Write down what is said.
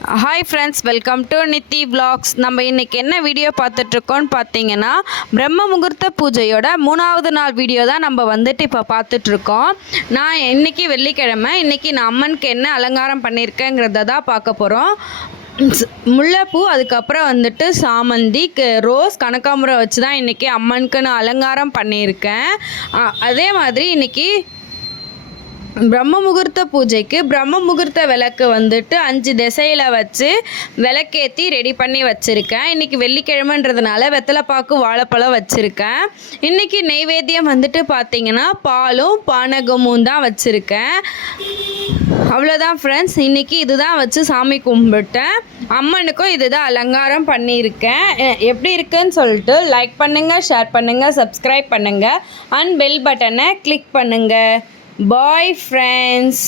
Hi friends welcome to Nithi vlogs. நம்ம இன்றைக்கி என்ன வீடியோ பார்த்துட்ருக்கோன்னு பார்த்தீங்கன்னா பிரம்ம முகூர்த்த பூஜையோட மூணாவது நாள் வீடியோ தான் நம்ம வந்துட்டு இப்போ பார்த்துட்ருக்கோம் நான் இன்றைக்கி வெள்ளிக்கிழமை இன்றைக்கி நான் அம்மனுக்கு என்ன அலங்காரம் பண்ணியிருக்கேங்கிறத தான் பார்க்க போகிறோம் முல்லைப்பூ அதுக்கப்புறம் வந்துட்டு சாமந்தி க- ரோஸ் கனகாம்பரம் வச்சு தான் இன்றைக்கி அம்மனுக்கு நான் அலங்காரம் பண்ணியிருக்கேன். அதே மாதிரி இன்னைக்கு பிரம்ம முகூர்த்த பூஜைக்கு பிரம்ம முகூர்த்த விளக்கு வந்துட்டு அஞ்சு திசையில் வச்சு விளக்கேற்றி ரெடி பண்ணி வச்சுருக்கேன். இன்றைக்கி வெள்ளிக்கிழமைன்றதுனால வெத்தலைப்பாக்கு வாழைப்பழம் வச்சுருக்கேன். இன்றைக்கி நெய்வேத்தியம் வந்துட்டு பார்த்தீங்கன்னா பாலும் பானகமும் தான் வச்சுருக்கேன். அவ்வளோதான் ஃப்ரெண்ட்ஸ் இன்றைக்கி இதுதான் வச்சு சாமி கும்பிட்டேன். அம்மனுக்கும் இதுதான் அலங்காரம் பண்ணியிருக்கேன். எப்படி இருக்குன்னு சொல்லிட்டு லைக் பண்ணுங்கள் ஷேர் பண்ணுங்கள் சப்ஸ்கிரைப் பண்ணுங்கள் அண்ட் பெல் பட்டனை கிளிக் பண்ணுங்கள் பாய் ஃப்ரெண்ட்ஸ்